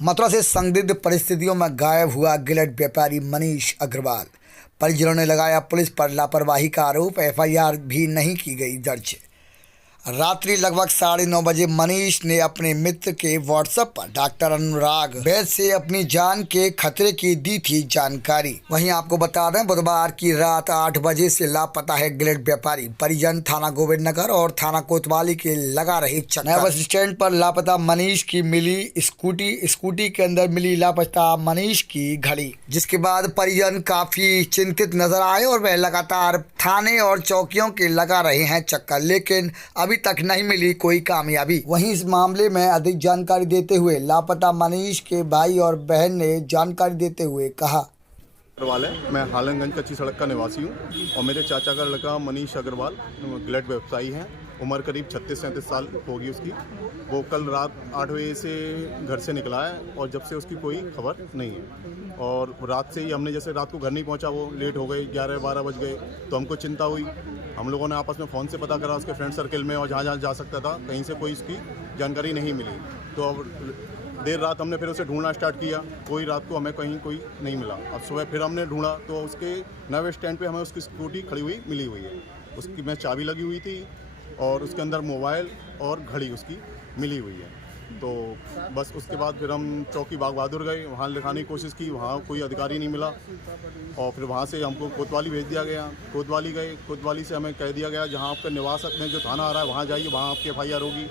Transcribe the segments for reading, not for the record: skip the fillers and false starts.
मथुरा से संदिग्ध परिस्थितियों में गायब हुआ गिलेट व्यापारी मनीष अग्रवाल। परिजनों ने लगाया पुलिस पर लापरवाही का आरोप। एफआईआर भी नहीं की गई दर्ज। रात्रि लगभग 9:30 बजे मनीष ने अपने मित्र के व्हाट्सएप पर डॉक्टर अनुराग वैद्य से अपनी जान के खतरे की दी थी जानकारी। वहीं आपको बता दें, बुधवार की रात 8 बजे से लापता है गिलेट व्यापारी। परिजन थाना गोविंद नगर और थाना कोतवाली के लगा रहे चक्कर। बस स्टैंड पर लापता मनीष की मिली स्कूटी के अंदर मिली लापता मनीष की घड़ी, जिसके बाद परिजन काफी चिंतित नजर आए और वह लगातार थाने और चौकियों के लगा रहे हैं चक्कर, लेकिन अभी तक नहीं मिली कोई कामयाबी। वहीं इस मामले में अधिक जानकारी देते हुए लापता मनीष के भाई और बहन ने जानकारी देते हुए कहा। अग्रवाल है, मैं हालनगंज कच्ची सड़क का निवासी हूँ और मेरे चाचा का लड़का मनीष अग्रवाल गिलेट व्यवसायी हैं। उम्र करीब 36-37 साल होगी उसकी। वो कल रात 8 बजे से घर से निकला है और जब से उसकी कोई खबर नहीं है। और रात से ही हमने जैसे रात को घर नहीं पहुंचा, वो लेट हो गए, 11-12 बज गए, तो हमको चिंता हुई। हम लोगों ने आपस में फ़ोन से पता करा उसके फ्रेंड सर्कल में, और जहाँ जहाँ जा सकता था कहीं से कोई उसकी जानकारी नहीं मिली। तो अब देर रात हमने फिर उसे ढूंढना स्टार्ट किया, कोई रात को हमें कहीं कोई नहीं मिला। अब सुबह फिर हमने ढूंढा तो उसके नए स्टैंड पे हमें उसकी स्कूटी खड़ी हुई मिली हुई है। उसकी में चाबी लगी हुई थी और उसके अंदर मोबाइल और घड़ी उसकी मिली हुई है। तो बस उसके बाद फिर हम चौकी बाग बहादुर गए, वहाँ लिखाने की कोशिश की, वहाँ कोई अधिकारी नहीं मिला। और फिर वहाँ से हमको कोतवाली भेज दिया गया। कोतवाली गए, कोतवाली से हमें कह दिया गया जहाँ आपका निवास में जो थाना आ रहा है वहाँ जाइए, वहाँ आपकी एफआईआर होगी।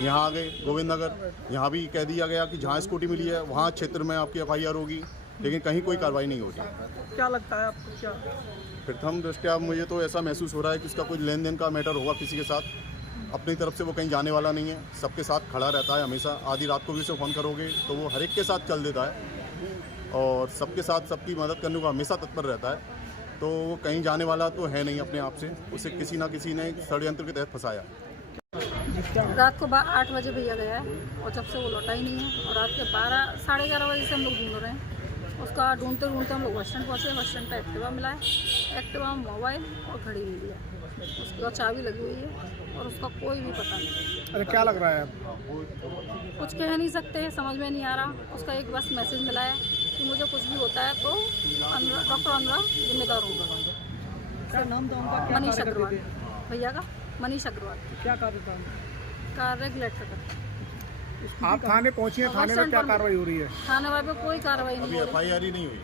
यहाँ आ गए गोविंद नगर, यहाँ भी कह दिया गया कि जहाँ स्कूटी मिली है वहाँ क्षेत्र में आपकी एफआईआर होगी, लेकिन कहीं कोई कार्रवाई नहीं हो रही। क्या लगता है आपको? क्या प्रथम दृष्टया मुझे तो ऐसा महसूस हो रहा है कि इसका कोई लेन देन का मैटर होगा किसी के साथ। अपनी तरफ से वो कहीं जाने वाला नहीं है, सबके साथ खड़ा रहता है हमेशा। आधी रात को भी उसे फ़ोन करोगे तो वो हर एक के साथ चल देता है और सबके साथ सबकी मदद करने को हमेशा तत्पर रहता है। तो वो कहीं जाने वाला तो है नहीं अपने आप से, उसे किसी ना किसी ने षड्यंत्र के तहत फंसाया। रात को 8 बजे भैया गया है और जब से वो लौटा ही नहीं है। और रात के 12-11:30 बजे से हम लोग ढूंढ रहे हैं। उसका ढूंढते ढूंढते हम लोग बस स्टैंड पहुँचे। बस स्टैंड पर एक्टिवा मिला है, एक्टिवा मोबाइल और घड़ी मिली है, उसकी चाबी लगी हुई है और उसका कोई भी पता नहीं। अरे क्या लग रहा है? कुछ कह नहीं सकते, समझ में नहीं आ रहा। उसका एक बस मैसेज मिला है कि मुझे कुछ भी होता है तो डॉक्टर अनुराग जिम्मेदार होगा। क्या नाम था उनका? मनीष अग्रवाल, भैया का मनीष अग्रवाल। क्या कार्य था? कार्य गिलेट का करता। आप थाने पहुंची हैं, थाने में क्या कार्रवाई हो रही है? थाने वाले पे कोई कार्रवाई नहीं अभी हो रही। एफआईआर ही नहीं हुई।